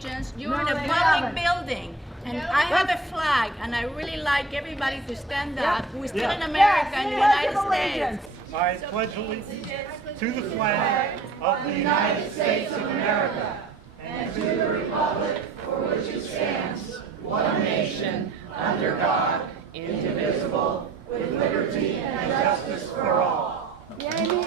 allegiance. You're in a public building. And I have a flag, and I really like everybody to stand up. We're still in America, in the United States. I pledge allegiance to the flag of the United States of America and to the republic for which it stands, one nation, under God, indivisible, with liberty and justice for all. Equal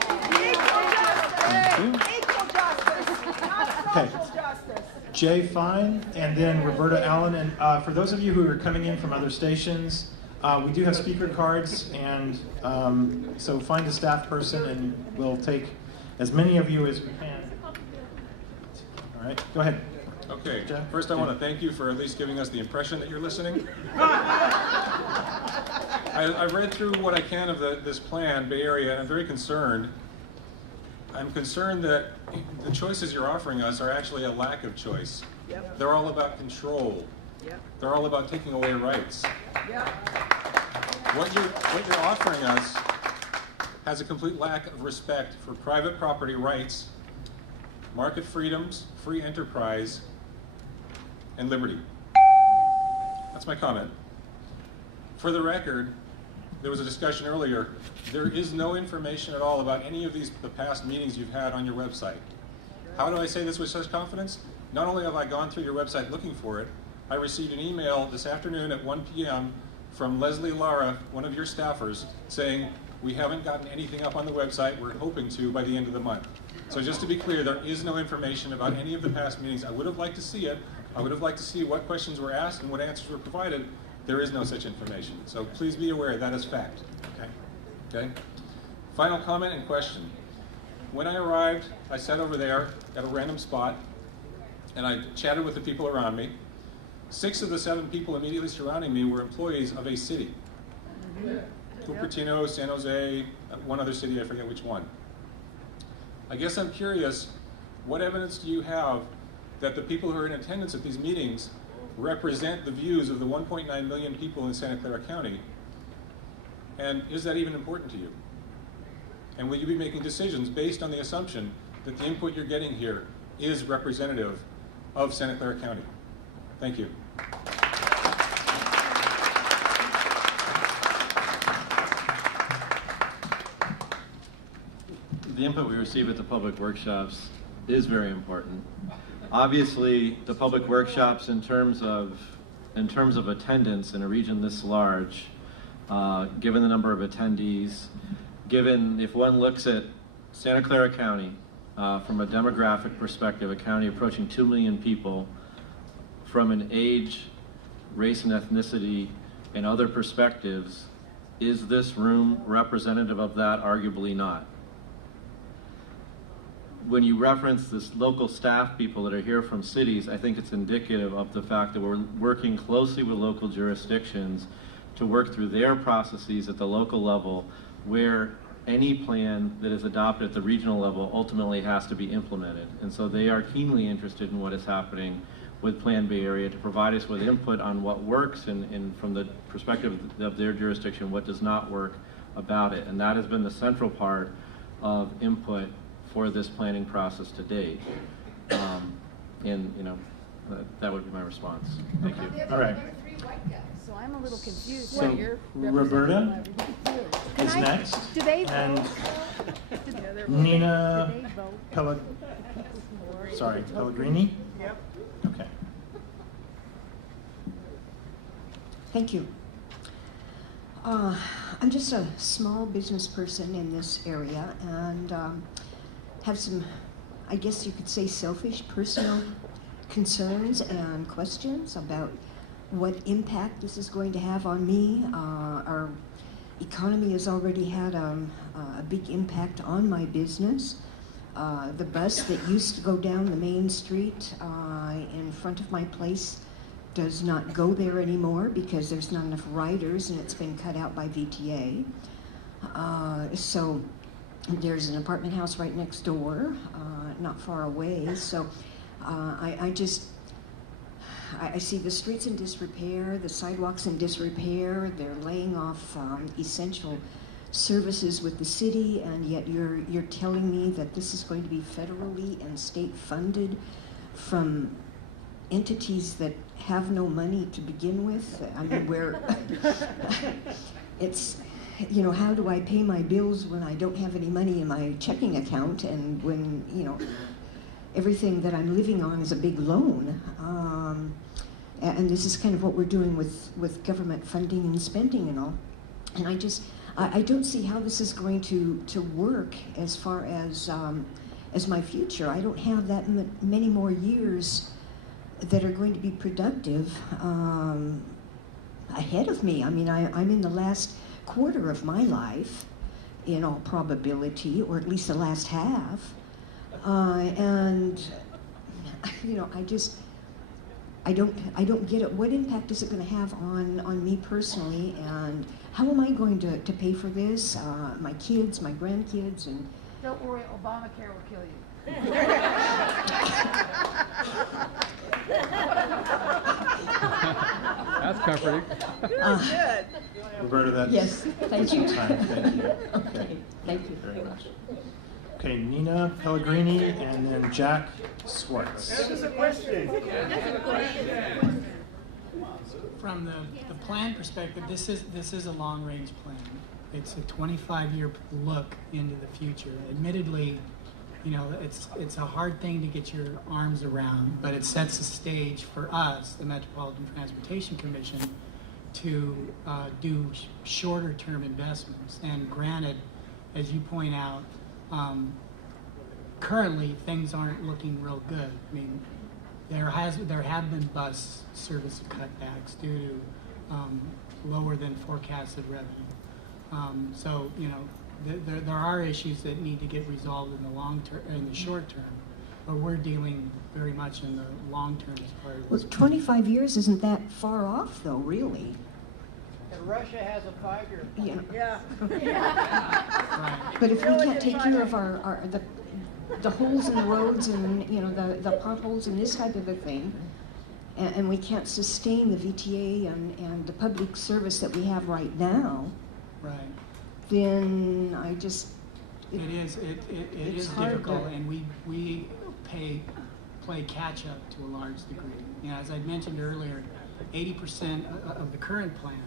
justice, not social justice. Jay Fine, and then Roberta Allen. And for those of you who are coming in from other stations, we do have speaker cards, and so find a staff person, and we'll take as many of you as we can. All right, go ahead. Okay, first I want to thank you for at least giving us the impression that you're listening. I've read through what I can of this plan, Bay Area, and I'm very concerned. I'm concerned that the choices you're offering us are actually a lack of choice. Yep. They're all about control. Yep. They're all about taking away rights. Yep. What you're offering us has a complete lack of respect for private property rights, market freedoms, free enterprise, and liberty. That's my comment. For the record, there was a discussion earlier. There is no information at all about any of the past meetings you've had on your website. How do I say this with such confidence? Not only have I gone through your website looking for it, I received an email this afternoon at 1 p.m. from Leslie Lara, one of your staffers, saying, we haven't gotten anything up on the website, we're hoping to by the end of the month. So just to be clear, there is no information about any of the past meetings. I would have liked to see it. I would have liked to see what questions were asked and what answers were provided. There is no such information. So please be aware that is fact. Okay? Final comment and question. When I arrived, I sat over there at a random spot and I chatted with the people around me. 6 of the 7 people immediately surrounding me were employees of a city. Cupertino, San Jose, one other city, I forget which one. I guess I'm curious, what evidence do you have that the people who are in attendance at these meetings represent the views of the 1.9 million people in Santa Clara County? And is that even important to you? And will you be making decisions based on the assumption that the input you're getting here is representative of Santa Clara County? Thank you. The input we receive at the public workshops is very important. Obviously, the public workshops in terms of attendance in a region this large, given the number of attendees, given if one looks at Santa Clara County from a demographic perspective, a county approaching 2 million people, from an age, race and ethnicity, and other perspectives, is this room representative of that? Arguably not. When you reference this local staff people that are here from cities, I think it's indicative of the fact that we're working closely with local jurisdictions to work through their processes at the local level, where any plan that is adopted at the regional level ultimately has to be implemented. And so they are keenly interested in what is happening with Plan Bay Area to provide us with input on what works and from the perspective of their jurisdiction, what does not work about it. And that has been the central part of input for this planning process to date. And you know, that would be my response. Thank you. All right. So I'm a little confused. So Roberta is next, and Nina Pellegrini. Yep. Okay. Thank you. I'm just a small business person in this area and have some, I guess you could say, selfish personal concerns and questions about what impact this is going to have on me. Our economy has already had a big impact on my business. The bus that used to go down the main street in front of my place does not go there anymore because there's not enough riders and it's been cut out by VTA. So there's an apartment house right next door, not far away. So I see the streets in disrepair, the sidewalks in disrepair. They're laying off essential services with the city, and yet you're telling me that this is going to be federally and state funded from entities that have no money to begin with. I mean, where it's, you know, how do I pay my bills when I don't have any money in my checking account, and when, you know, everything that I'm living on is a big loan. And this is kind of what we're doing with government funding and spending and all. And I don't see how this is going to work as far as my future. I don't have that many more years that are going to be productive ahead of me. I mean, I'm in the last quarter of my life, in all probability, or at least the last half. And you know, I don't get it. What impact is it going to have on me personally, and how am I going to pay for this? My kids, my grandkids, and Don't worry, Obamacare will kill you. That's comforting. Good. Roberta, that's yes, thank you. time. Thank you. Okay, thank you. Very much. Okay, Nina Pellegrini and then Jack Swartz. This is a question. From the plan perspective, this is a long-range plan. It's a 25-year look into the future. Admittedly, you know, it's a hard thing to get your arms around, but it sets the stage for us, the Metropolitan Transportation Commission, to do shorter-term investments. And granted, as you point out, currently things aren't looking real good. I mean, there have been bus service cutbacks due to lower than forecasted revenue. So you know, there are issues that need to get resolved in the long term, in the short term, but we're dealing very much in the long term as part of Well, this. 25 years isn't that far off, though, really. Russia has a 5-year plan. You know, Yeah. Right. but if we can't take care of the holes in the roads and, you know, the potholes and this type of a thing, and we can't sustain the VTA and the public service that we have right now, Right. then I just It is it's hard difficult, to- and we play catch up to a large degree. You know, as I mentioned earlier, 80% of the current plan,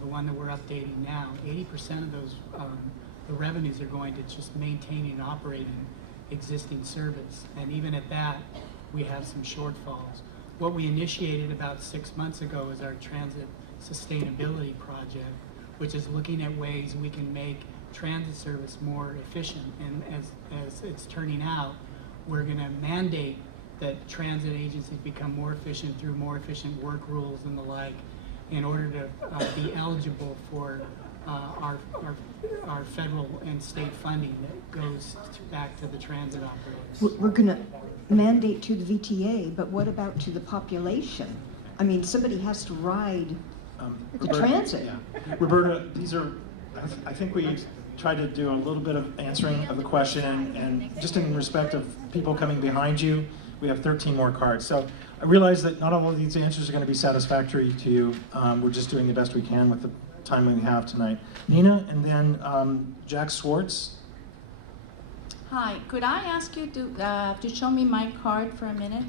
the one that we're updating now, 80% of those the revenues are going to just maintaining and operating existing service, and even at that, we have some shortfalls. What we initiated about 6 months ago is our transit sustainability project, which is looking at ways we can make transit service more efficient. And as it's turning out, we're going to mandate that transit agencies become more efficient through more efficient work rules and the like, in order to be eligible for our federal and state funding that goes back to the transit operators. we're going to mandate to the VTA, but what about to the population? I mean, somebody has to ride the transit. Yeah. Roberta, these are, I think we tried to do a little bit of answering of the question, and just in respect of people coming behind you, we have 13 more cards. So I realize that not all of these answers are going to be satisfactory to you. We're just doing the best we can with the time we have tonight. Nina, and then Jack Swartz. Hi, could I ask you to show me my card for a minute?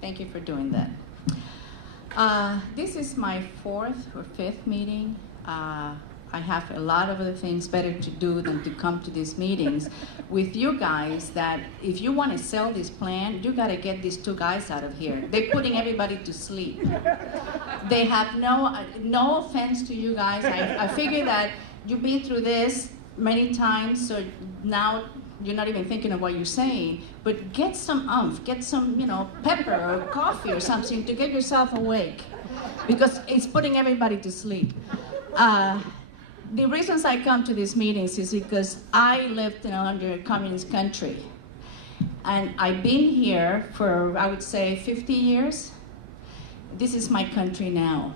Thank you for doing that. This is my 4th or 5th meeting. I have a lot of other things better to do than to come to these meetings with you guys, that if you want to sell this plan, you got to get these 2 guys out of here. They're putting everybody to sleep. They have no offense to you guys. I figure that you've been through this many times, so now you're not even thinking of what you're saying, but get some oomph, get some, you know, pepper or coffee or something to get yourself awake, because it's putting everybody to sleep. The reasons I come to these meetings is because I lived under a communist country, and I've been here for, I would say, 50 years. This is my country now,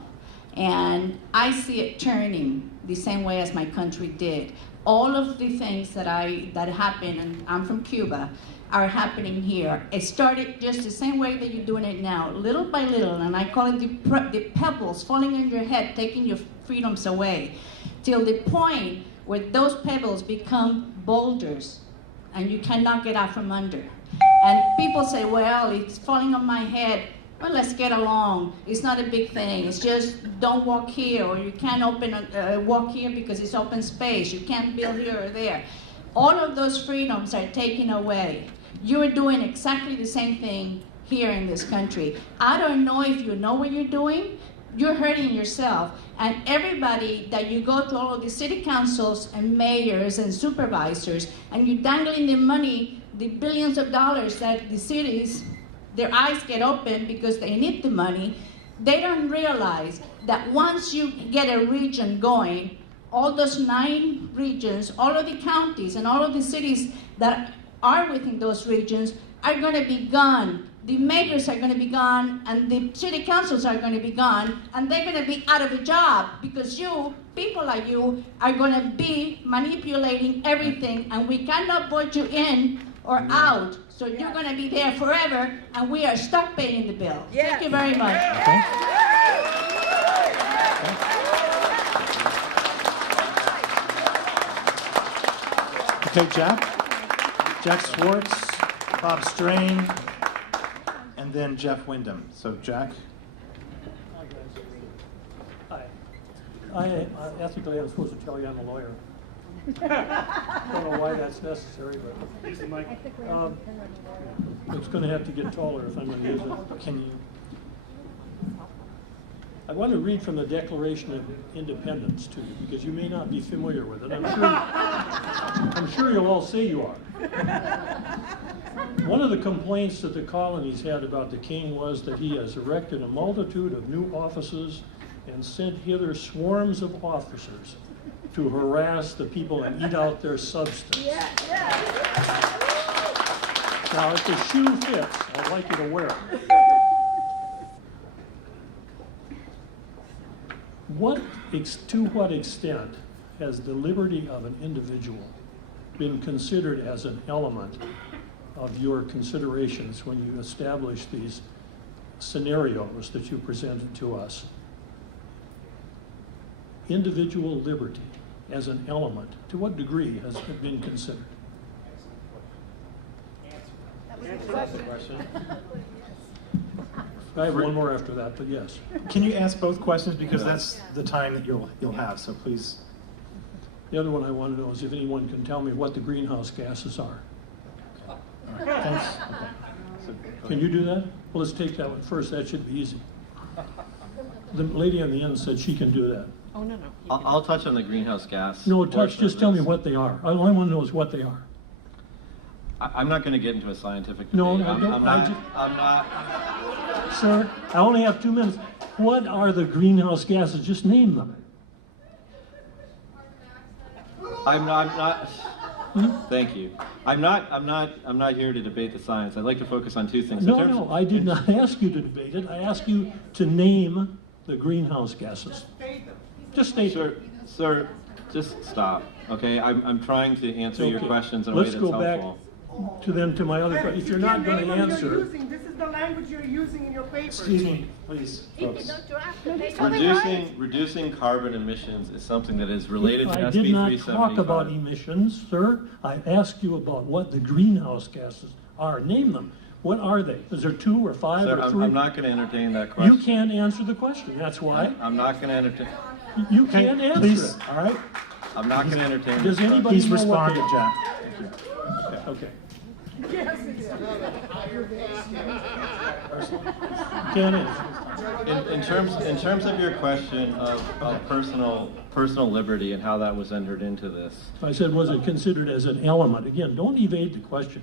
and I see it turning the same way as my country did. all of the things that happen, and I'm from Cuba, are happening here. It started just the same way that you're doing it now, little by little, and I call it the pebbles falling on your head, taking your freedoms away, till the point where those pebbles become boulders, and you cannot get out from under. And people say, well, it's falling on my head. Well, let's get along. It's not a big thing. It's just don't walk here, or you can't walk here because it's open space. You can't build here or there. All of those freedoms are taken away. You're doing exactly the same thing here in this country. I don't know if you know what you're doing. You're hurting yourself. And everybody that you go to all of the city councils and mayors and supervisors, and you're dangling the money, the billions of dollars that the cities, their eyes get open because they need the money, they don't realize that once you get a region going, all those 9 regions, all of the counties and all of the cities that are within those regions are going to be gone. The mayors are going to be gone, and the city councils are going to be gone, and they're going to be out of a job because you, people like you, are going to be manipulating everything, and we cannot vote you in or out. So you're going to be there forever, and we are stuck paying the bill. Thank you very much. Okay, Jack Swartz, Bob Strain, and then Jeff Wyndham. So Jack. Hi. Ethically, I'm supposed to tell you I'm a lawyer. Don't know why that's necessary, but it's going to have to get taller if I'm going to use it. Can you? I want to read from the Declaration of Independence to you because you may not be familiar with it. I'm sure you'll all say you are. One of the complaints that the colonies had about the king was that he has erected a multitude of new offices and sent hither swarms of officers to harass the people and eat out their substance. Now, if the shoe fits, I'd like you to wear it. To what extent has the liberty of an individual been considered as an element of your considerations when you establish these scenarios that you presented to us? Individual liberty as an element, to what degree has it been considered? That's the question. I have one more after that, but yes. Can you ask both questions, because that's the time that you'll have, so please. The other one I want to know is if anyone can tell me what the greenhouse gases are. All right, thanks. Can you do that? Well, let's take that one first. That should be easy. The lady on the end said she can do that. Oh, no. I'll touch on the greenhouse gas. No, touch, portion just of tell me this. what they are. All I want to know is what they are. I'm not going to get into a scientific debate. No, I I'm don't. not. Sir, I only have 2 minutes. What are the greenhouse gases? Just name them. I'm not. Thank you. I'm not here to debate the science. I'd like to focus on 2 things. No, I did not ask you to debate it. I asked you to name the greenhouse gases. Just state them. Sir, just stop. Okay, I'm trying to answer your Okay. questions in a way Let's that's go back helpful. to my other question. If you're not going to answer, This is the language you're using in your paper. Excuse me, please, folks. Reducing carbon emissions is something that is related to I SB did not 375. talk about emissions, sir. I asked you about what the greenhouse gases are. Name them. What are they? Is there 2 or 5 Sir, or 3? I'm not going to entertain that question. You can't anster the question. That's why. I'm not going to entertain. You Okay, can't answer please, it. all right? I'm not going to entertain. Does this question. anybody Please know what respond they to are? Jack. Okay. Can't answer. In terms of your question of personal liberty and how that was entered into this, I said, was it considered as an element? Again, don't evade the question.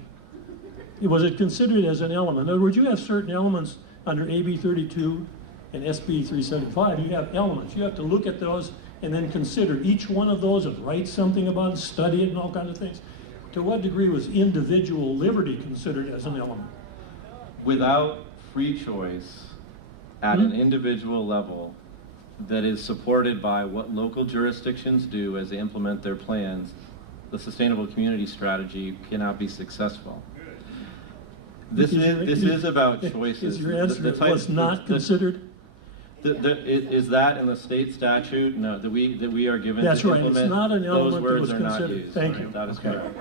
Was it considered as an element? In other words, you have certain elements under AB 32 and SB 375. You have elements. You have to look at those and then consider each one of those and write something about it, study it, and all kinds of things. To what degree was individual liberty considered as an element? without free choice at an individual level that is supported by what local jurisdictions do as they implement their plans, the sustainable community strategy cannot be successful. This is about choices. Is your answer that was not considered? Is that in the state statute? No, that we are given That's to right. implement. It's not an those element that words was are not considered. used. Thank Right, you. that is Okay. correct.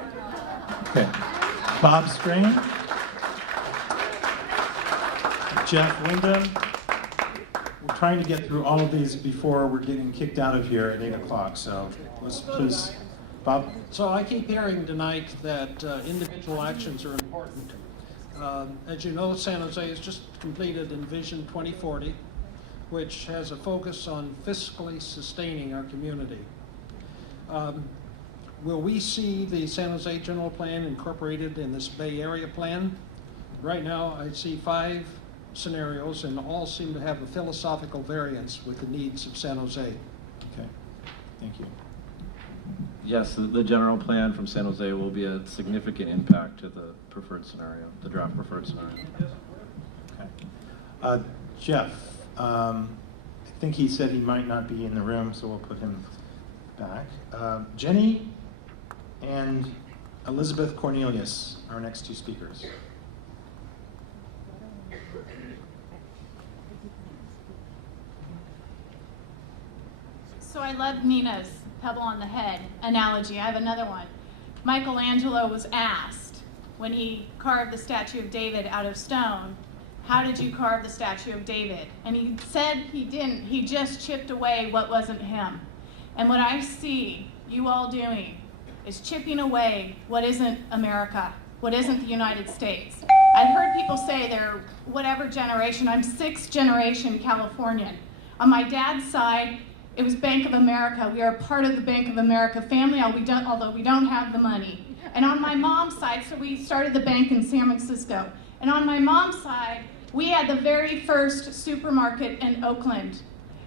Okay. Bob Strain. Jeff Wyndham. We're trying to get through all of these before we're getting kicked out of here at 8 o'clock, so let's please, Bob. So I keep hearing tonight that individual actions are important. As you know, San Jose has just completed Envision 2040, which has a focus on fiscally sustaining our community. Will we see the San Jose General Plan incorporated in this Bay Area plan? Right now, I see 5 scenarios, and all seem to have a philosophical variance with the needs of San Jose. Okay, thank you. Yes, the general plan from San Jose will be a significant impact to the preferred scenario, the draft preferred scenario. Okay. Jeff, I think he said he might not be in the room, so we'll put him back. Jenny and Elizabeth Cornelius, our next 2 speakers. So I love Nina's pebble on the head analogy. I have another one. Michelangelo was asked when he carved the statue of David out of stone, how did you carve the statue of David? And he said he didn't. He just chipped away what wasn't him. And what I see you all doing is chipping away what isn't America, what isn't the United States. I've heard people say they're whatever generation. I'm 6th generation Californian. On my dad's side, it was Bank of America. We are a part of the Bank of America family, although we don't have the money. And on my mom's side, so we started the bank in San Francisco. And on my mom's side, we had the very first supermarket in Oakland.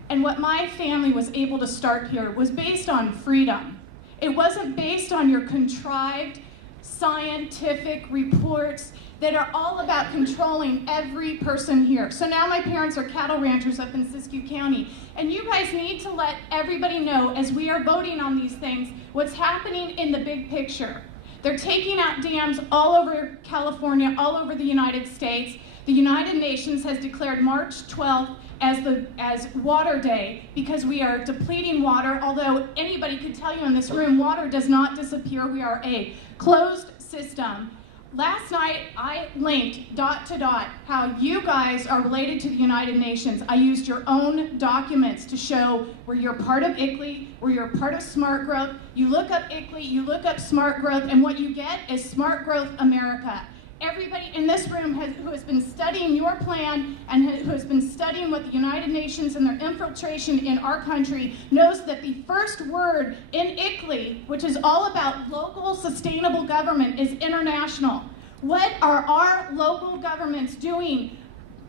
And what my family was able to start here was based on freedom. It wasn't based on your contrived scientific reports that are all about controlling every person here. So now my parents are cattle ranchers up in Siskiyou County. And you guys need to let everybody know, as we are voting on these things, what's happening in the big picture. They're taking out dams all over California, all over the United States. The United Nations has declared March 12th as Water Day because we are depleting water, although anybody could tell you in this room, water does not disappear. We are a closed system. Last night, I linked dot to dot how you guys are related to the United Nations. I used your own documents to show where you're part of ICLEI, where you're part of Smart Growth. You look up ICLEI, you look up Smart Growth, and what you get is Smart Growth America. Everybody in this room who has been studying your plan and who has been studying what the United Nations and their infiltration in our country knows that the first word in ICLEI, which is all about local sustainable government, is international. What are our local governments doing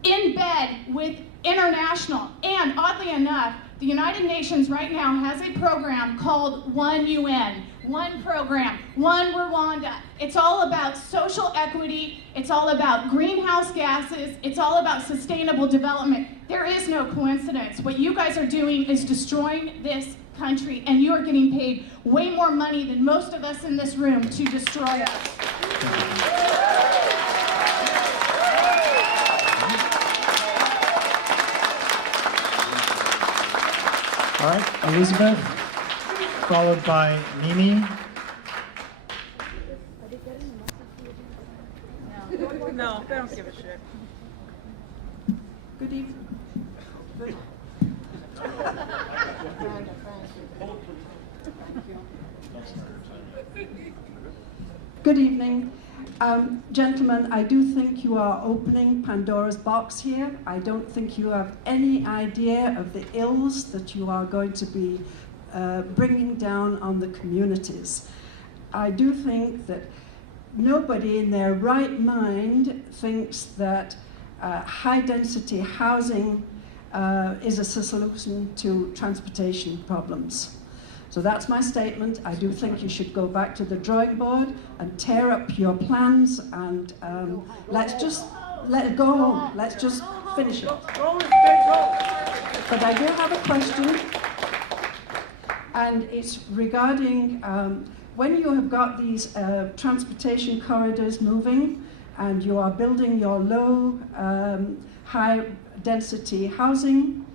in bed with international? And oddly enough, the United Nations right now has a program called One UN. One program, one Rwanda. It's all about social equity. It's all about greenhouse gases. It's all about sustainable development. There is no coincidence. What you guys are doing is destroying this country, and you are getting paid way more money than most of us in this room to destroy us. All right, Elizabeth, followed by Mimi. No, they don't give a shit. Good evening. Good evening. Gentlemen, I do think you are opening Pandora's box here. I don't think you have any idea of the ills that you are going to be bringing down on the communities. I do think that nobody in their right mind thinks that high-density housing is a solution to transportation problems. So that's my statement. I do think you should go back to the drawing board and tear up your plans and let's just let it go home. Let's just finish it. But I do have a question, and it's regarding when you have got these transportation corridors moving and you are building your low, high density housing,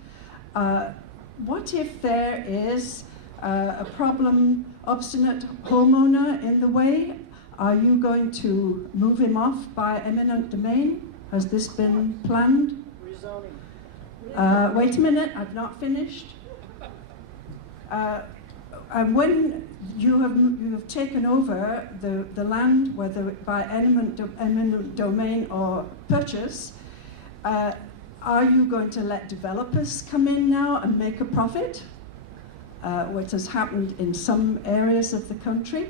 what if there is a problem, obstinate homeowner in the way? Are you going to move him off by eminent domain? Has this been planned? Rezoning. Wait a minute, I've not finished. And when you have taken over the land, whether by eminent domain or purchase, are you going to let developers come in now and make a profit, which has happened in some areas of the country?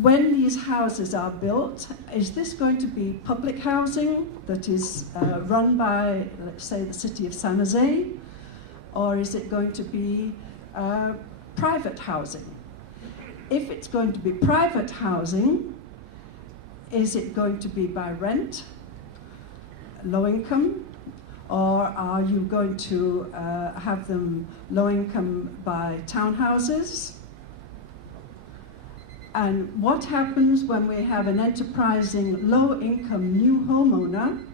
When these houses are built, is this going to be public housing that is run by, let's say, the city of San Jose? Or is it going to be private housing? If it's going to be private housing, is it going to be by rent, low income, or are you going to have them low income by townhouses? And what happens when we have an enterprising low income new homeowner?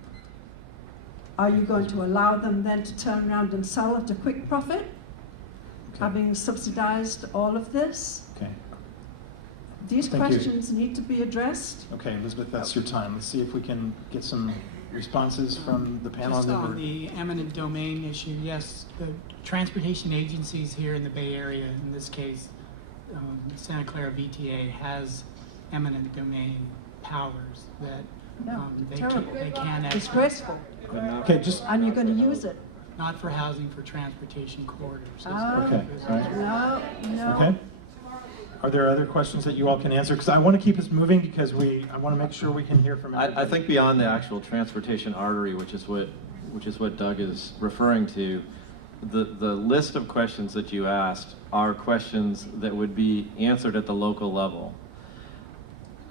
Are you going to allow them then to turn around and sell at a quick profit, having subsidized all of this? Okay. These Thank you. questions need to be addressed. Okay, Elizabeth, that's your time. Let's see if we can get some responses from the panel. Just on the eminent domain issue, yes, the transportation agencies here in the Bay Area, in this case, Santa Clara BTA, has eminent domain powers that they can exercise. Disgraceful. Okay, just And you're going to use it. Not for housing, for transportation corridors. okay. All right. No. Okay. Are there other questions that you all can answer? Because I want to keep us moving because I want to make sure we can hear from everybody. I think beyond the actual transportation artery, which is what Doug is referring to, the list of questions that you asked are questions that would be answered at the local level.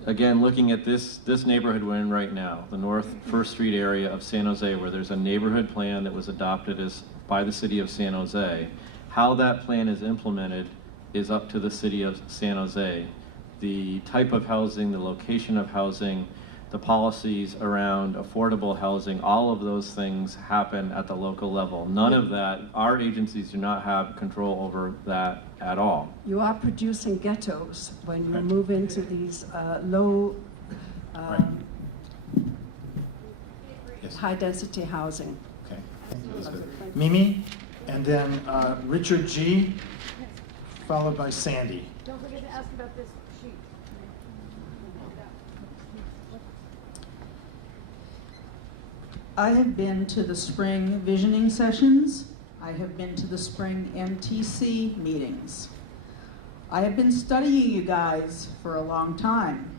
Again, looking at this neighborhood we're in right now, the North First Street area of San Jose, where there's a neighborhood plan that was adopted by the city of San Jose. How that plan is implemented is up to the city of San Jose. The type of housing, the location of housing, the policies around affordable housing, all of those things happen at the local level. None of that, our agencies do not have control over that at all. You are producing ghettos when you move into these low, high-density housing. Okay, thank you, Elizabeth. Mimi, and then Richard G., followed by Sandy. Don't forget to ask about this sheet. I have been to the spring visioning sessions. I have been to the spring MTC meetings. I have been studying you guys for a long time.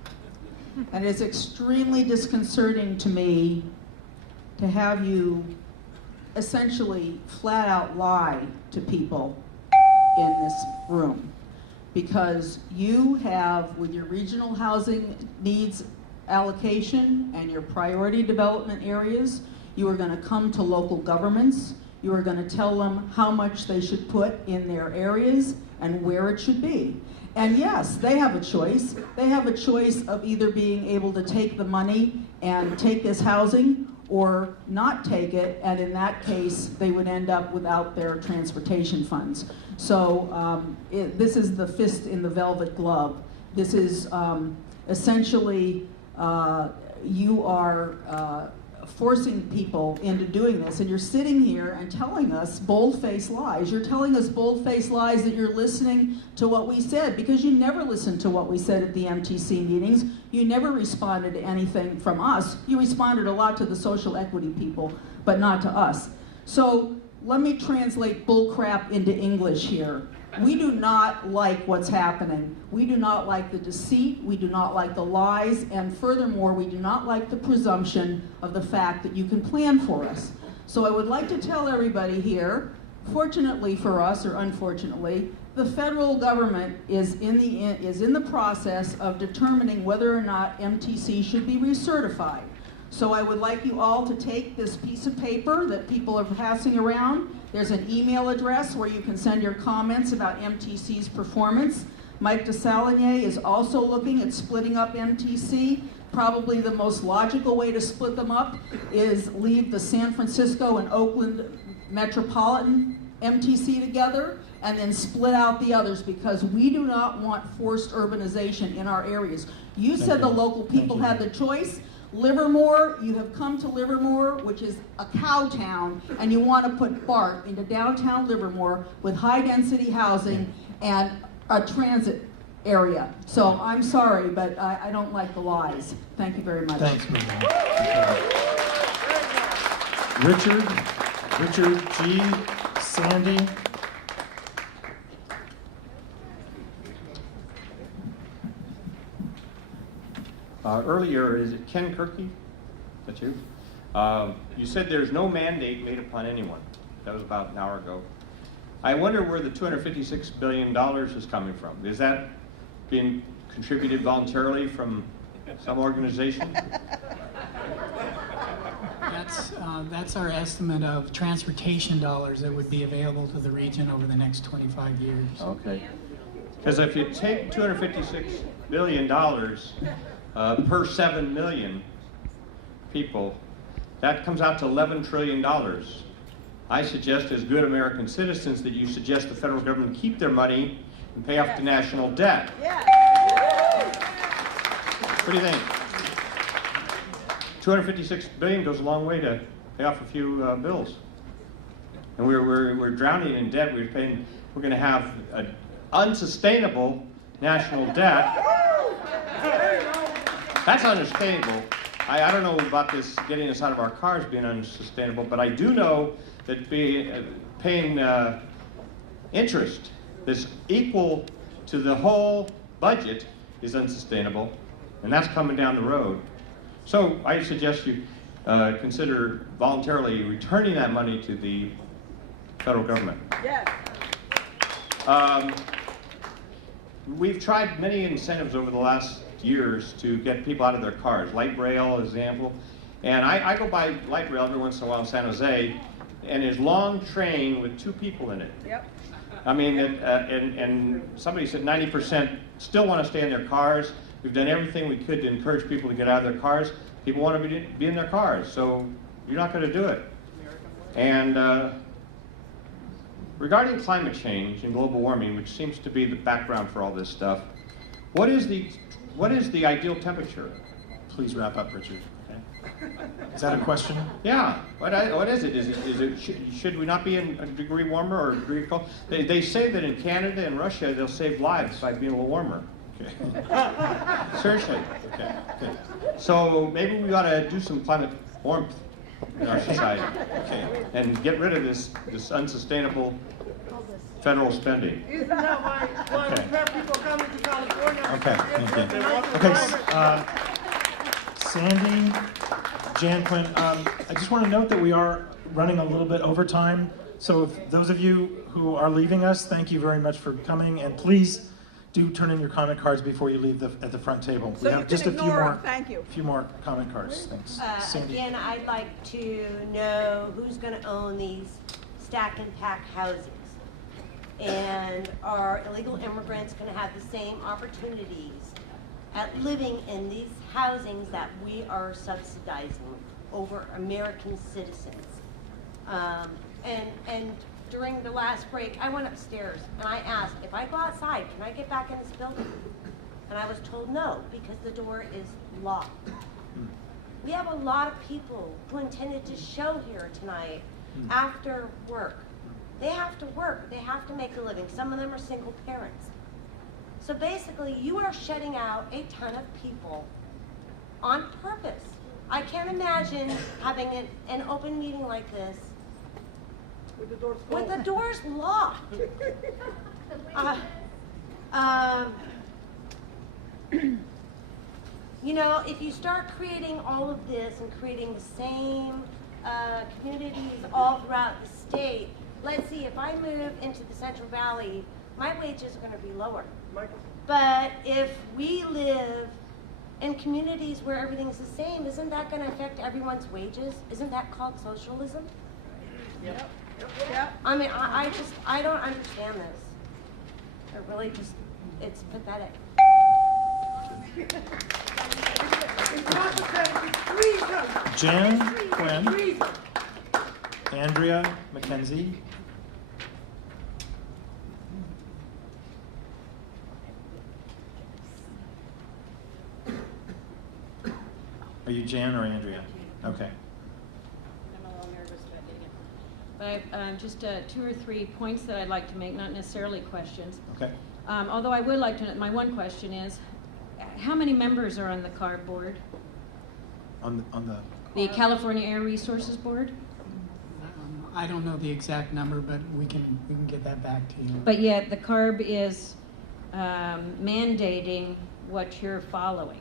And it's extremely disconcerting to me to have you essentially flat out lie to people in this room. Because you have, with your regional housing needs allocation and your priority development areas, you are going to come to local governments. You are going to tell them how much they should put in their areas and where it should be. And yes, they have a choice. They have a choice of either being able to take the money and take this housing or not take it, and in that case, they would end up without their transportation funds. So this is the fist in the velvet glove. This is essentially, you are forcing people into doing this, and you're sitting here and telling us bold-faced lies. You're telling us bold-faced lies that you're listening to what we said, because you never listened to what we said at the MTC meetings. You never responded to anything from us. You responded a lot to the social equity people, but not to us. So let me translate bullcrap into English here. We do not like what's happening. We do not like the deceit, we do not like the lies, and furthermore, we do not like the presumption of the fact that you can plan for us. So I would like to tell everybody here, fortunately for us, or unfortunately, the federal government is in the process of determining whether or not MTC should be recertified. So I would like you all to take this piece of paper that people are passing around. There's an email address where you can send your comments about MTC's performance. Mike DeSaligny is also looking at splitting up MTC. Probably the most logical way to split them up is leave the San Francisco and Oakland metropolitan MTC together and then split out the others, because we do not want forced urbanization in our areas. You said the local people had the choice. Livermore, you have come to Livermore, which is a cow town, and you want to put BART into downtown Livermore with high-density housing and a transit area. So I'm sorry, but I don't like the lies. Thank you very much. Thanks, Maria. Richard G. Sandy. Earlier, is it Ken Kirky? That's you? You said there's no mandate made upon anyone. That was about an hour ago. I wonder where the $256 billion is coming from. Is that being contributed voluntarily from some organization? That's our estimate of transportation dollars that would be available to the region over the next 25 years. Okay. Because if you take $256 billion per 7 million people, that comes out to $11 trillion. I suggest, as good American citizens, that you suggest the federal government keep their money and pay off the national debt. What do you think? $256 billion goes a long way to pay off a few bills. And we're drowning in debt. We're going to have an unsustainable national debt. That's unsustainable. I don't know about this getting us out of our cars being unsustainable, but I do know that paying interest that's equal to the whole budget is unsustainable, and that's coming down the road. So I suggest you consider voluntarily returning that money to the federal government. We've tried many incentives over the last years to get people out of their cars. Light rail, example. And I go by light rail every once in a while in San Jose, and there's long train with 2 people in it. I mean, and somebody said 90% still want to stay in their cars. We've done everything we could to encourage people to get out of their cars. People want to be in their cars, so you're not going to do it. And regarding climate change and global warming, which seems to be the background for all this stuff, what is the ideal temperature? Please wrap up, Richard. Okay. Is that a question? Yeah. What is it? Should we not be in a degree warmer or a degree cold? They say that in Canada and Russia they'll save lives by being a little warmer. Okay. Seriously. Okay. Good. So maybe we ought to do some climate warmth in our society. Okay. And get rid of this unsustainable federal spending. Isn't that why we have people coming to California? Okay, thank you. Okay, Sandy, Janquin, I just want to note that we are running a little bit over time. So if those of you who are leaving us, thank you very much for coming, and please do turn in your comment cards before you leave at the front table. So we have just a few more comment cards. Thanks. Sandy. Again, I'd like to know who's going to own these stack and pack houses. And are illegal immigrants going to have the same opportunities at living in these housings that we are subsidizing over American citizens? And during the last break, I went upstairs and I asked, if I go outside, can I get back in this building? And I was told no, because the door is locked. We have a lot of people who intended to show here tonight after work. They have to work, they have to make a living. Some of them are single parents. So basically, you are shutting out a ton of people on purpose. I can't imagine having an open meeting like this with the doors locked. You know, if you start creating all of this and creating the same communities all throughout the state, let's see, if I move into the Central Valley, my wages are going to be lower. But if we live in communities where everything's the same, isn't that going to affect everyone's wages? Isn't that called socialism? Yep. I mean, I don't understand this. It really just, it's pathetic. It's not pathetic, it's treason. Jan, It's Quinn, treason. Andrea, Mackenzie. Are you Jan or Andrea? Okay. I'm a little nervous about getting it. But I just 2 or 3 points that I'd like to make, not necessarily questions. Okay. Although I would like to, my one question is, how many members are on the CARB board? On the The California Air Resources Board? I don't know the exact number, but we can get that back to you. But yet the CARB is mandating what you're following.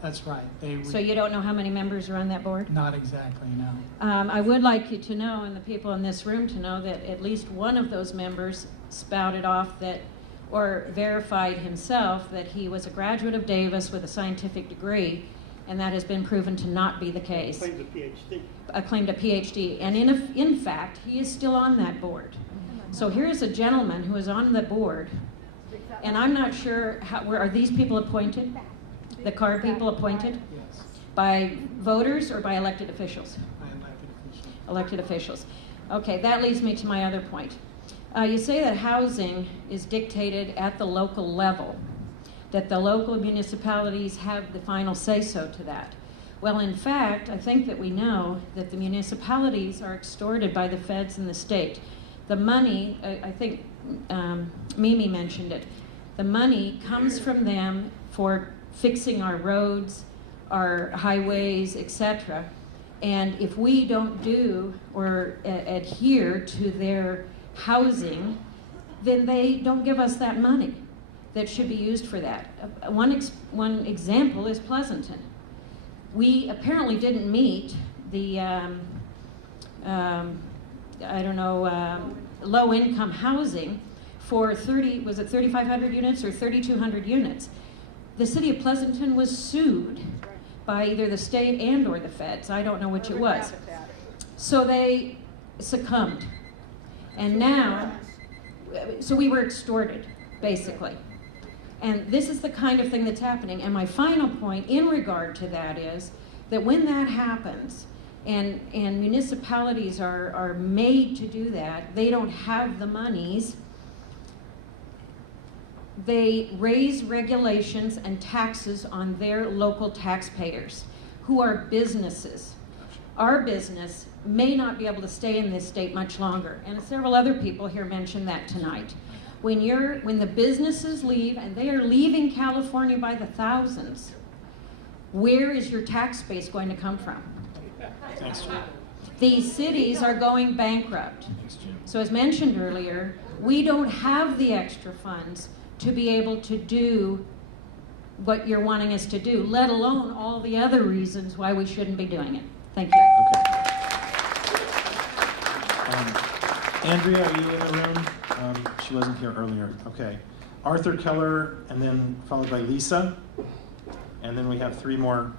That's right. So you don't know how many members are on that board? Not exactly, no. I would like you to know, and the people in this room to know, that at least one of those members spouted off that, or verified himself, that he was a graduate of Davis with a scientific degree, and that has been proven to not be the case. Claimed a PhD. Claimed a PhD, and in fact, he is still on that board. So here's a gentleman who is on the board, and I'm not sure, are these people appointed? The CARB people appointed? Yes, By voters or by elected officials? by elected officials. Elected officials. Okay, that leads me to my other point. You say that housing is dictated at the local level, that the local municipalities have the final say-so to that. Well, in fact, I think that we know that the municipalities are extorted by the feds and the state. The money, I think Mimi mentioned it, the money comes from them for fixing our roads, our highways, etc. And if we don't do or adhere to their housing, then they don't give us that money that should be used for that. One example is Pleasanton. We apparently didn't meet the, low-income housing for was it 3,500 units or 3,200 units? The city of Pleasanton was sued by either the state and or the feds. I don't know which it was. So they succumbed. And now, so we were extorted, basically. And this is the kind of thing that's happening. And my final point in regard to that is that when that happens, and municipalities are made to do that, they don't have the monies, they raise regulations and taxes on their local taxpayers, who are businesses. Our business may not be able to stay in this state much longer, and several other people here mentioned that tonight. When the businesses leave, and they are leaving California by the thousands, where is your tax base going to come from? Thanks, Jim. These cities are going bankrupt. Thanks, Jim. So as mentioned earlier, we don't have the extra funds to be able to do what you're wanting us to do, let alone all the other reasons why we shouldn't be doing it. Thank you. Okay. Andrea, are you in the room? She wasn't here earlier. Okay. Arthur Keller, and then followed by Lisa. And then we have 3 more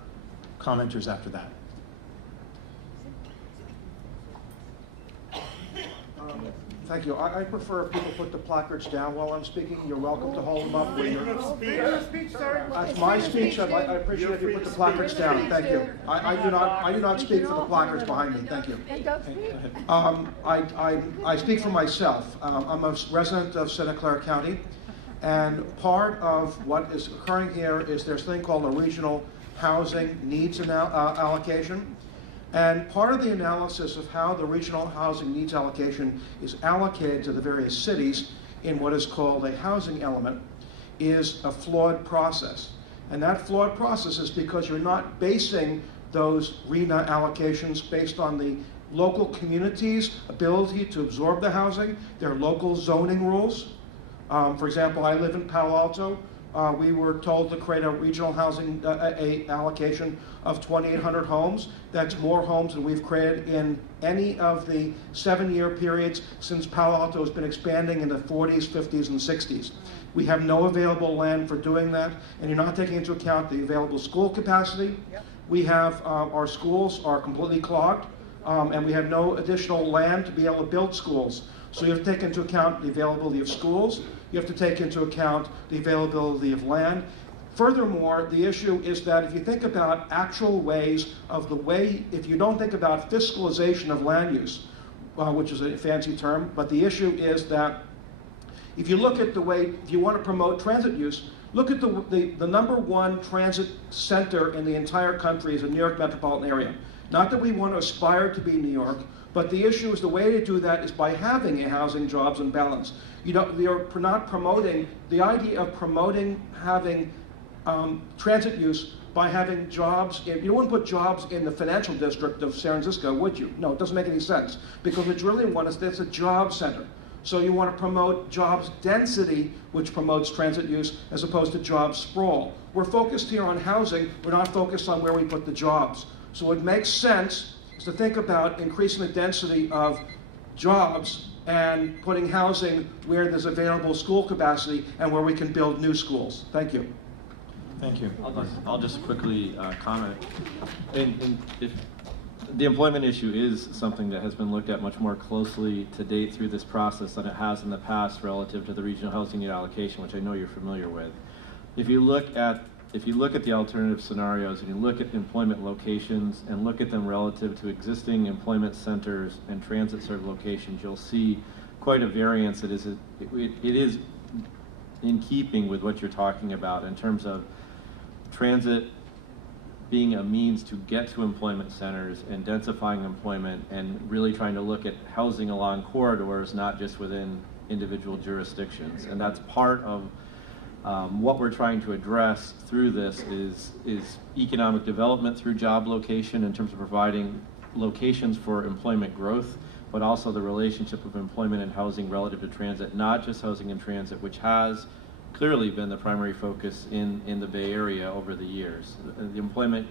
commenters after that. Thank you. I prefer if people put the placards down while I'm speaking. You're welcome to hold them up. That's my speech. I appreciate if you put the placards down. Thank you. I do not speak for the placards behind me. Thank you. I speak for myself. I'm a resident of Santa Clara County, and part of what is occurring here is there's a thing called a regional housing needs allocation. And part of the analysis of how the regional housing needs allocation is allocated to the various cities in what is called a housing element is a flawed process. And that flawed process is because you're not basing those RENA allocations based on the local community's ability to absorb the housing, their local zoning rules. For example, I live in Palo Alto. We were told to create a regional housing allocation of 2,800 homes. That's more homes than we've created in any of the 7-year periods since Palo Alto has been expanding in the 40s, 50s, and 60s. We have no available land for doing that, and you're not taking into account the available school capacity. We have, our schools are completely clogged, and we have no additional land to be able to build schools. So you have to take into account the availability of schools, you have to take into account the availability of land. Furthermore, the issue is that if you think about actual ways of the way, if you don't think about fiscalization of land use, which is a fancy term, but the issue is that if you look at the way, if you want to promote transit use, look at the #1 transit center in the entire country is the New York metropolitan area. Not that we want to aspire to be New York, but the issue is the way to do that is by having a housing, jobs, and balance. You're not promoting, the idea of promoting having transit use by having jobs, you wouldn't put jobs in the financial district of San Francisco, would you? No, it doesn't make any sense, because what you really want is that's a job center. So you want to promote jobs density, which promotes transit use, as opposed to job sprawl. We're focused here on housing, we're not focused on where we put the jobs. So what makes sense is to think about increasing the density of jobs and putting housing where there's available school capacity and where we can build new schools. Thank you. Thank you. I'll just quickly comment. If the employment issue is something that has been looked at much more closely to date through this process than it has in the past relative to the regional housing unit allocation, which I know you're familiar with. If you look at the alternative scenarios and you look at employment locations and look at them relative to existing employment centers and transit served locations, you'll see quite a variance that it is in keeping with what you're talking about in terms of transit being a means to get to employment centers and densifying employment and really trying to look at housing along corridors, not just within individual jurisdictions. And that's part of what we're trying to address through this is economic development through job location in terms of providing locations for employment growth, but also the relationship of employment and housing relative to transit, not just housing and transit, which has clearly been the primary focus in the Bay Area over the years. The employment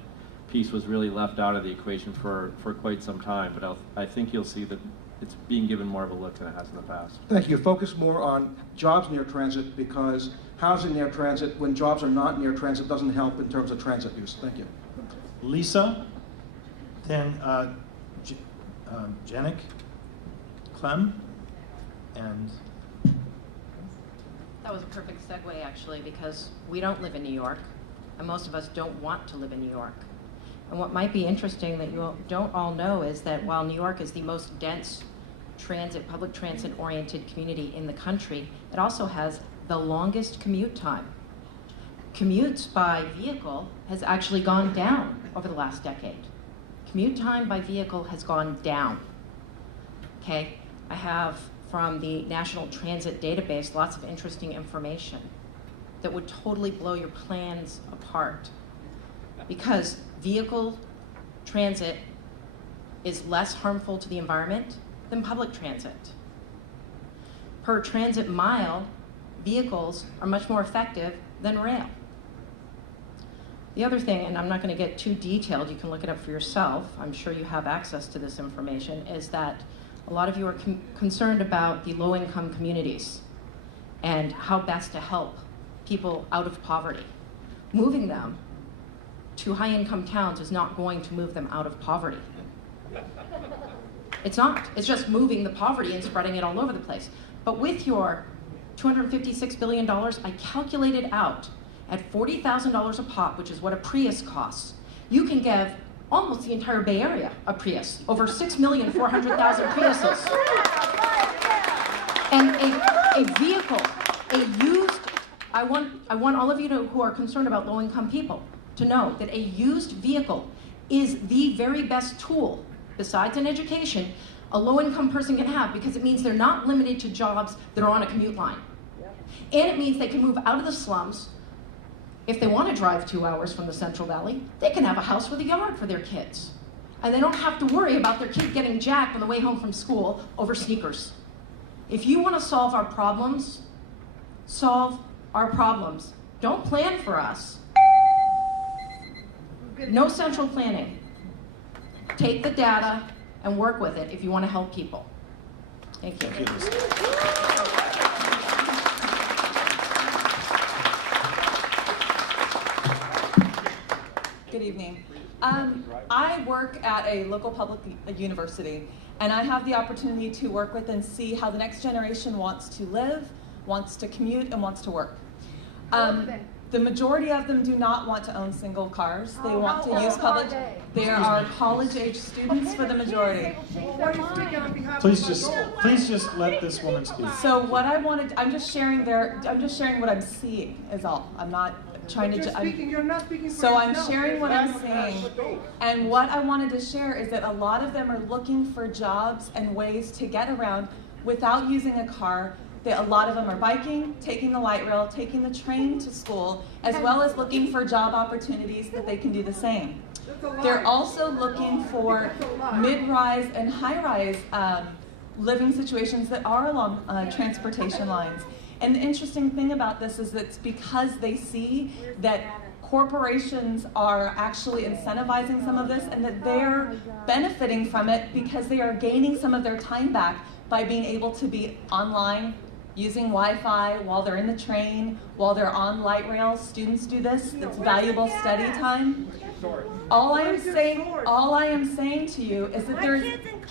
piece was really left out of the equation for quite some time, but I think you'll see that it's being given more of a look than it has in the past. Thank you. Focus more on jobs near transit, because housing near transit, when jobs are not near transit, doesn't help in terms of transit use. Thank you. Lisa, then Janik, Clem, and that was a perfect segue, actually, because we don't live in New York, and most of us don't want to live in New York. And what might be interesting that you don't all know is that while New York is the most dense public transit-oriented community in the country, it also has the longest commute time. Commutes by vehicle has actually gone down over the last decade. Commute time by vehicle has gone down. Okay, I have from the National Transit Database lots of interesting information that would totally blow your plans apart, because vehicle transit is less harmful to the environment than public transit. Per transit mile, vehicles are much more effective than rail. The other thing, and I'm not going to get too detailed, you can look it up for yourself, I'm sure you have access to this information, is that a lot of you are concerned about the low-income communities and how best to help people out of poverty. Moving them to high-income towns is not going to move them out of poverty. It's not. It's just moving the poverty and spreading it all over the place. But with your $256 billion, I calculated out at $40,000 a pop, which is what a Prius costs, you can give almost the entire Bay Area a Prius, over 6,400,000 Priuses. And a vehicle, a used, I want all of you who are concerned about low-income people to know that a used vehicle is the very best tool, besides an education, a low-income person can have, because it means they're not limited to jobs that are on a commute line. And it means they can move out of the slums. If they want to drive 2 hours from the Central Valley, they can have a house with a yard for their kids. And they don't have to worry about their kid getting jacked on the way home from school over sneakers. If you want to solve our problems, solve our problems. Don't plan for us. No central planning. Take the data and work with it if you want to help people. Thank you. Good evening. I work at a local public university, and I have the opportunity to work with and see how the next generation wants to live, wants to commute, and wants to work. The majority of them do not want to own single cars. They want to use public. They are college-age students for the majority. Please just let this woman speak. So what I wanted, I'm just sharing what I'm seeing is all. I'm not trying to. You're not speaking for So I'm yourself. sharing what I'm seeing, and what I wanted to share is that a lot of them are looking for jobs and ways to get around without using a car. A lot of them are biking, taking the light rail, taking the train to school, as well as looking for job opportunities that they can do the same. They're also looking for mid-rise and high-rise living situations that are along transportation lines. And the interesting thing about this is that it's because they see that corporations are actually incentivizing some of this and that they're benefiting from it because they are gaining some of their time back by being able to be online, using Wi-Fi while they're in the train, while they're on light rail. Students do this. It's valuable study time. All I am saying to you is that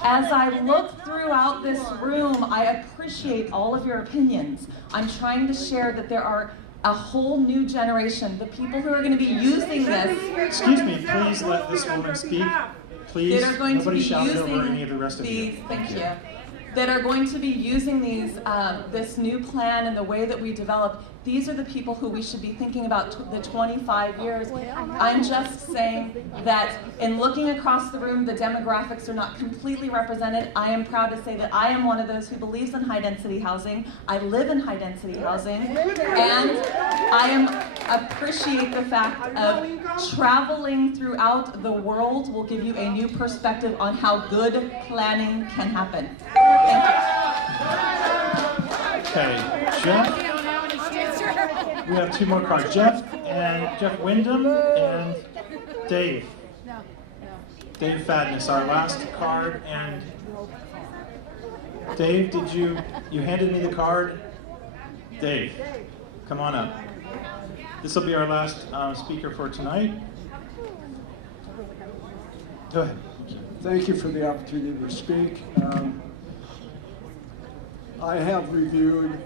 as I look throughout this room, I appreciate all of your opinions. I'm trying to share that there are a whole new generation, the people who are going to be using this. Excuse me, please let this woman speak. Please, that are going nobody to be shout using over any of the rest of you. Thank you. That are going to be using this new plan and the way that we develop. These are the people who we should be thinking about the 25 years. I'm just saying that in looking across the room, the demographics are not completely represented. I am proud to say that I am one of those who believes in high-density housing. I live in high-density housing, and I appreciate the fact of traveling throughout the world will give you a new perspective on how good planning can happen. Okay, Jeff. We have two more cards. Jeff Wyndham and Dave. Dave Fadness, our last card. And Dave, you handed me the card? Dave, come on up. This will be our last speaker for tonight. Go ahead. Thank you for the opportunity to speak. I have reviewed,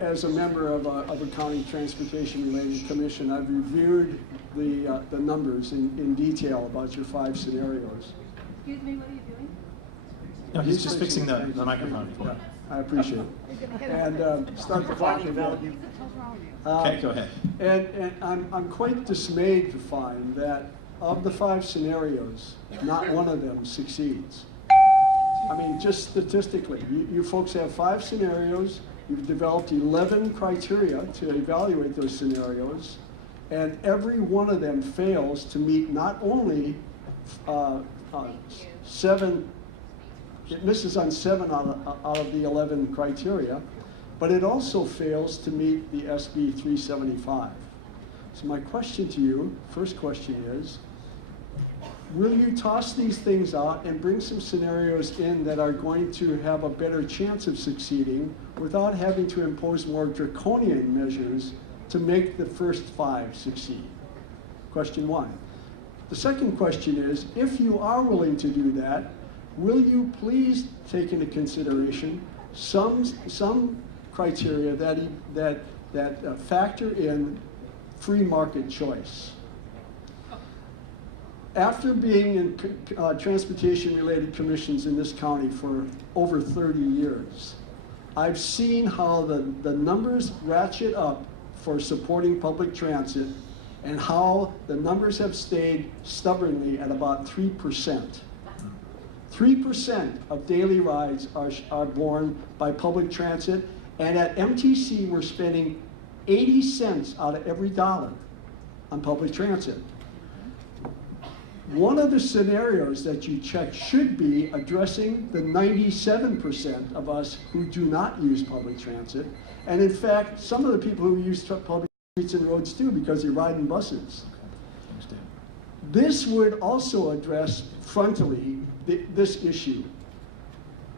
as a member of a county transportation-related commission, I've reviewed the numbers in detail about your 5 scenarios. Excuse me, what are you doing? No, he's just fixing the microphone. Yeah, I appreciate it. And start the clock again. Okay, go ahead. And I'm quite dismayed to find that of the 5 scenarios, not one of them succeeds. I mean, just statistically, you folks have 5 scenarios, you've developed 11 criteria to evaluate those scenarios, and every one of them fails to meet not only 7, it misses on 7 out of the 11 criteria, but it also fails to meet the SB 375. So my question to you, first question is, will you toss these things out and bring some scenarios in that are going to have a better chance of succeeding without having to impose more draconian measures to make the first 5 succeed? Question 1. The second question is, if you are willing to do that, will you please take into consideration some criteria that factor in free market choice? After being in transportation-related commissions in this county for over 30 years, I've seen how the numbers ratchet up for supporting public transit and how the numbers have stayed stubbornly at about 3%. 3% of daily rides are borne by public transit, and at MTC we're spending 80 cents out of every dollar on public transit. One of the scenarios that you check should be addressing the 97% of us who do not use public transit. And in fact, some of the people who use public streets and roads too, because they ride in buses. This would also address frontally this issue.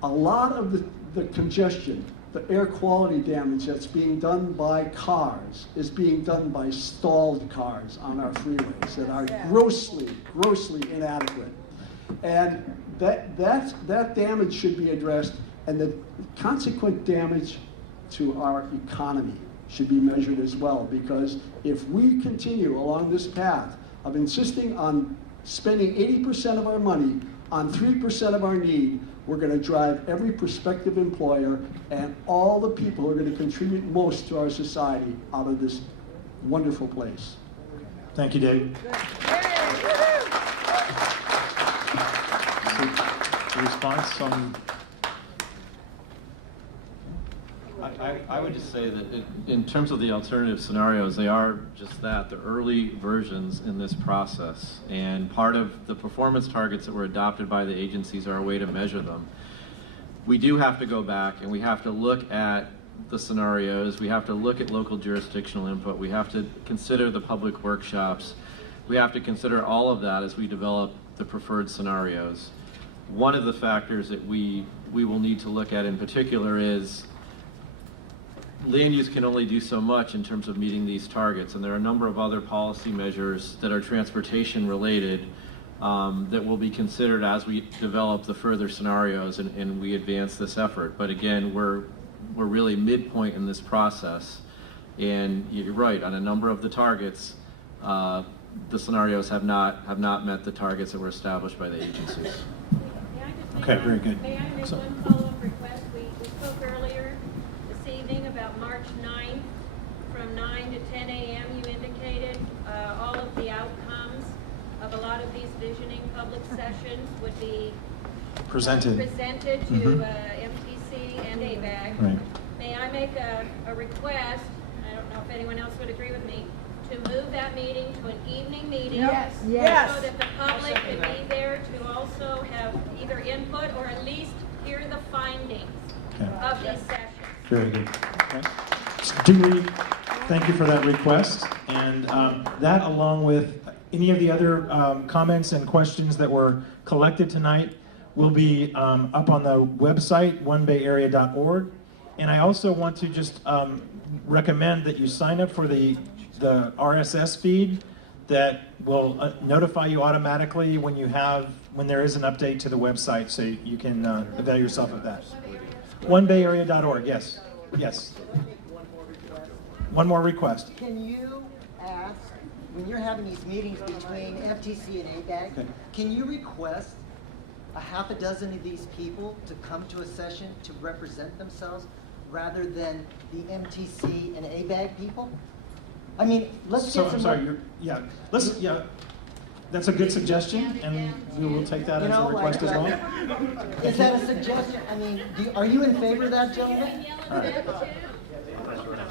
A lot of the congestion the air quality damage that's being done by cars is being done by stalled cars on our freeways that are grossly inadequate. And that damage should be addressed, and the consequent damage to our economy should be measured as well, because if we continue along this path of insisting on spending 80% of our money on 3% of our need, we're going to drive every prospective employer and all the people who are going to contribute most to our society out of this wonderful place. Thank you, Dave. So, response on... I would just say that in terms of the alternative scenarios, they are just that, the early versions in this process. And part of the performance targets that were adopted by the agencies are a way to measure them. We do have to go back and we have to look at the scenarios, we have to look at local jurisdictional input, we have to consider the public workshops, we have to consider all of that as we develop the preferred scenarios. One of the factors that we will need to look at in particular is land use can only do so much in terms of meeting these targets, and there are a number of other policy measures that are transportation related that will be considered as we develop the further scenarios and we advance this effort. But again, we're really midpoint in this process, and you're right, on a number of the targets, the scenarios have not met the targets that were established by the agencies. Okay, very good. May I make one follow-up request? We spoke earlier this evening about March 9th from 9 to 10 a.m. You indicated all of the outcomes of a lot of these visioning public sessions would be presented to MTC and ABAG. Right. May I make a request? I don't know if anyone else would agree with me, to move that meeting to an evening meeting. Yes. Yes. So that the public could be there to also have either input or at least hear the findings of these sessions. Very good. Okay. Duly, thank you for that request. And that, along with any of the other comments and questions that were collected tonight, will be up on the website, OneBayArea.org. And I also want to just recommend that you sign up for the RSS feed that will notify you automatically when there is an update to the website, so you can avail yourself of that. OneBayArea.org, yes. Yes. One more request. Can you ask, when you're having these meetings between FTC and ABAG, can you request a half a dozen of these people to come to a session to represent themselves rather than the MTC and ABAG people? I mean, let's get some... That's a good suggestion, and we will take that as a request as well. Is that a suggestion? I mean, are you in favor of that, gentlemen? All right.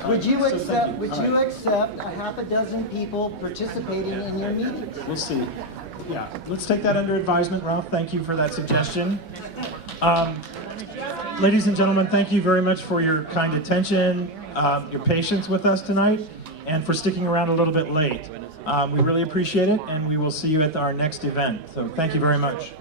Would you accept a half a dozen people participating in your meetings? We'll see. Yeah, let's take that under advisement, Ralph. Thank you for that suggestion. Ladies and gentlemen, thank you very much for your kind attention, your patience with us tonight, and for sticking around a little bit late. We really appreciate it, and we will see you at our next event. So thank you very much.